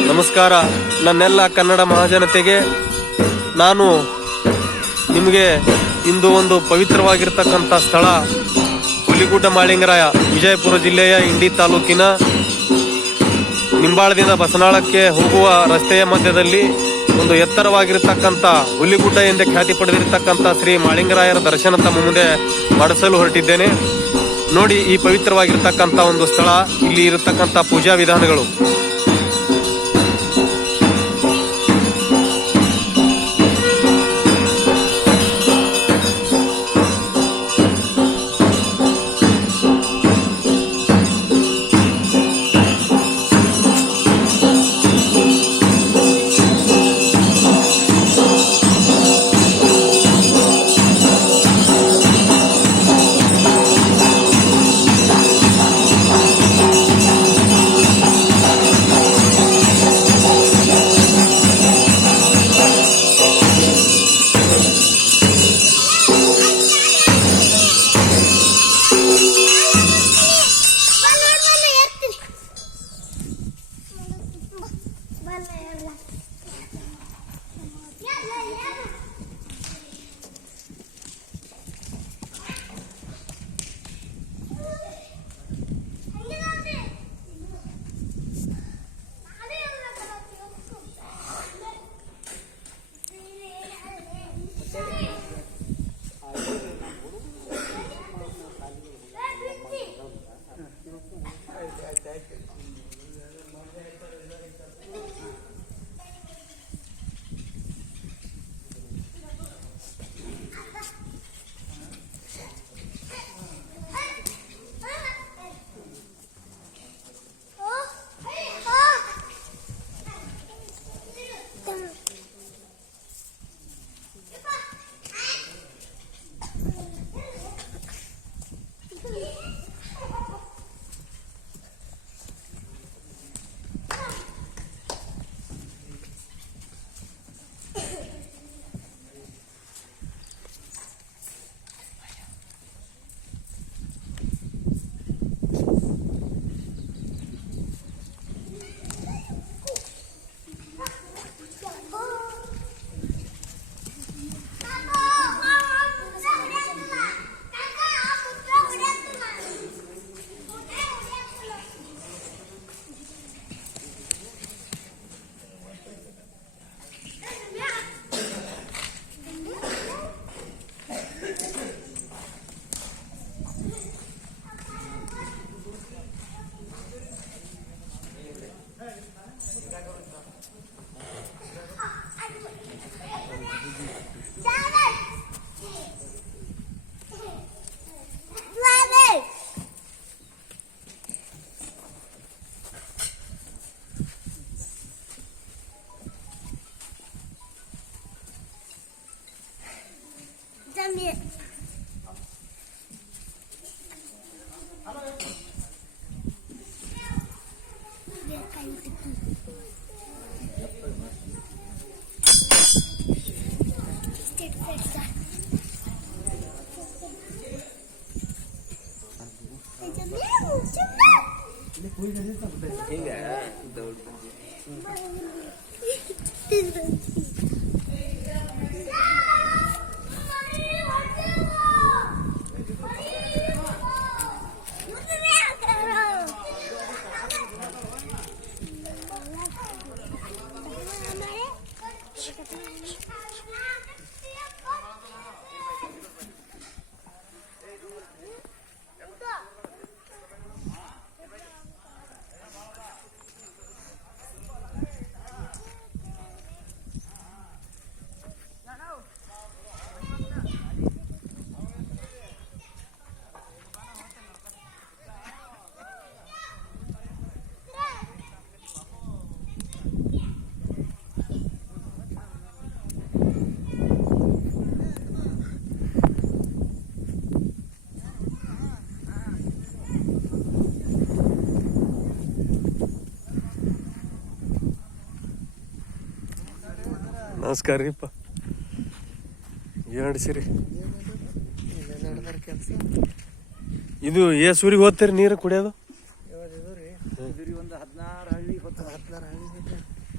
ನಮಸ್ಕಾರ. ನನ್ನೆಲ್ಲ ಕನ್ನಡ ಮಹಾಜನತೆಗೆ. ನಾನು ನಿಮಗೆ ಇಂದು ಒಂದು ಪವಿತ್ರವಾಗಿರ್ತಕ್ಕಂಥ ಸ್ಥಳ ಹುಲಿಗುಡ್ಡ ಮಾಳಿಂಗರಾಯ ವಿಜಯಪುರ ಜಿಲ್ಲೆಯ ಇಂಡಿ ತಾಲೂಕಿನ ನಿಂಬಾಳದಿಂದ ಬಸನಾಳಕ್ಕೆ ಹೋಗುವ ರಸ್ತೆಯ ಮಧ್ಯದಲ್ಲಿ ಒಂದು ಎತ್ತರವಾಗಿರ್ತಕ್ಕಂಥ ಹುಲಿಗುಡ್ಡ ಎಂದೇ ಖ್ಯಾತಿ ಪಡೆದಿರತಕ್ಕಂಥ ಶ್ರೀ ಮಾಳಿಂಗರಾಯರ ದರ್ಶನ ತಮ್ಮ ಮುಂದೆ ಮಾಡಿಸಲು ಹೊರಟಿದ್ದೇನೆ. ನೋಡಿ ಈ ಪವಿತ್ರವಾಗಿರ್ತಕ್ಕಂಥ ಒಂದು ಸ್ಥಳ, ಇಲ್ಲಿ ಇರತಕ್ಕಂಥ ಪೂಜಾ ವಿಧಾನಗಳು. minha. ಹಿಂಗ ನಮಸ್ಕಾರ ರೀಪ್ಪ. ಏನು ನಡ್ಸಿರಿ ಕೆಲಸ ಇದು ಸೂರಿಗೆ ಹೋಗ್ತೀರಿ ನೀರು ಕುಡಿಯೋದು? ಹದಿನಾರು ಹಳ್ಳಿ ಹೊತ್ತು ಹತ್ತು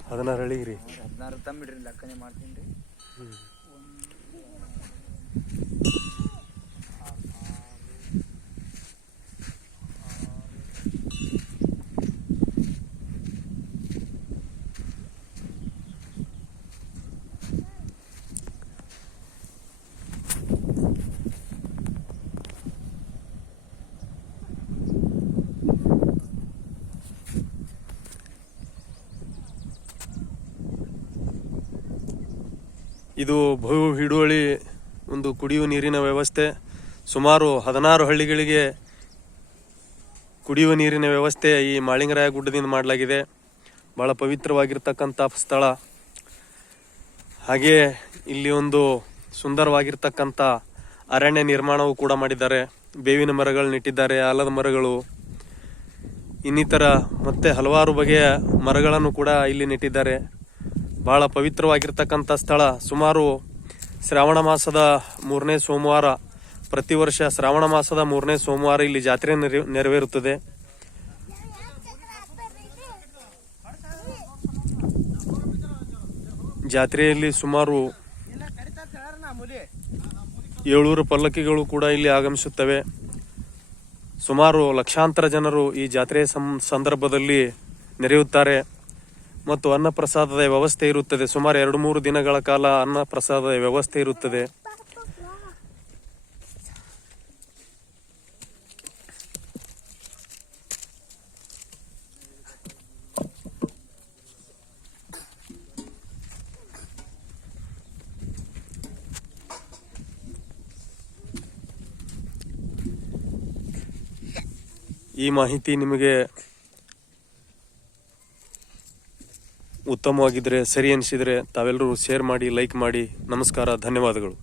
ಹದಿನಾರು ಹಳ್ಳಿ ರೀ. ಹದಿನಾರು ತಂಬಿಡ್ರಿ ಲೆಕ್ಕನೆ ಮಾಡ್ತೀನಿ ರೀ. ಇದು ಬಹು ಹಿಡುವಳಿ ಒಂದು ಕುಡಿಯುವ ನೀರಿನ ವ್ಯವಸ್ಥೆ. ಸುಮಾರು ಹದಿನಾರು ಹಳ್ಳಿಗಳಿಗೆ ಕುಡಿಯುವ ನೀರಿನ ವ್ಯವಸ್ಥೆ ಈ ಮಾಳಿಂಗರಾಯ ಗುಡ್ಡದಿಂದ ಮಾಡಲಾಗಿದೆ. ಭಾಳ ಪವಿತ್ರವಾಗಿರ್ತಕ್ಕಂಥ ಸ್ಥಳ. ಹಾಗೆಯೇ ಇಲ್ಲಿ ಒಂದು ಸುಂದರವಾಗಿರ್ತಕ್ಕಂಥ ಅರಣ್ಯ ನಿರ್ಮಾಣವೂ ಕೂಡ ಮಾಡಿದ್ದಾರೆ. ಬೇವಿನ ಮರಗಳು ನೆಟ್ಟಿದ್ದಾರೆ ಆಲದ ಮರಗಳು, ಇನ್ನಿತರ ಮತ್ತೆ ಹಲವಾರು ಬಗೆಯ ಮರಗಳನ್ನು ಕೂಡ ಇಲ್ಲಿ ನೆಟ್ಟಿದ್ದಾರೆ. ಬಹಳ ಪವಿತ್ರವಾಗಿರ್ತಕ್ಕಂಥ ಸ್ಥಳ. ಸುಮಾರು ಶ್ರಾವಣ ಮಾಸದ ಮೂರನೇ ಸೋಮವಾರ ಪ್ರತಿ ವರ್ಷ ಶ್ರಾವಣ ಮಾಸದ ಮೂರನೇ ಸೋಮವಾರ ಇಲ್ಲಿ ಜಾತ್ರೆ ನೆರೆ- ನೆರವೇರುತ್ತದೆ. ಜಾತ್ರೆಯಲ್ಲಿ ಸುಮಾರು ಏಳೂರು ಪಲ್ಲಕ್ಕಿಗಳು ಕೂಡ ಇಲ್ಲಿ ಆಗಮಿಸುತ್ತವೆ. ಸುಮಾರು ಲಕ್ಷಾಂತರ ಜನರು ಈ ಜಾತ್ರೆಯ ಸಂದರ್ಭದಲ್ಲಿ ನೆರೆಯುತ್ತಾರೆ. ಮತ್ತು ಅನ್ನಪ್ರಸಾದದ ವ್ಯವಸ್ಥೆ ಇರುತ್ತದೆ. ಸುಮಾರು ಎರಡು ಮೂರು ದಿನಗಳ ಕಾಲ ಅನ್ನಪ್ರಸಾದದ ವ್ಯವಸ್ಥೆ ಇರುತ್ತದೆ. ಈ ಮಾಹಿತಿ ನಿಮಗೆ ಉತ್ತಮವಾಗಿದ್ದರೆ ಸರಿ ಅನಿಸಿದರೆ ತಾವೆಲ್ಲರೂ ಶೇರ್ ಮಾಡಿ ಲೈಕ್ ಮಾಡಿ ನಮಸ್ಕಾರ ಧನ್ಯವಾದಗಳು.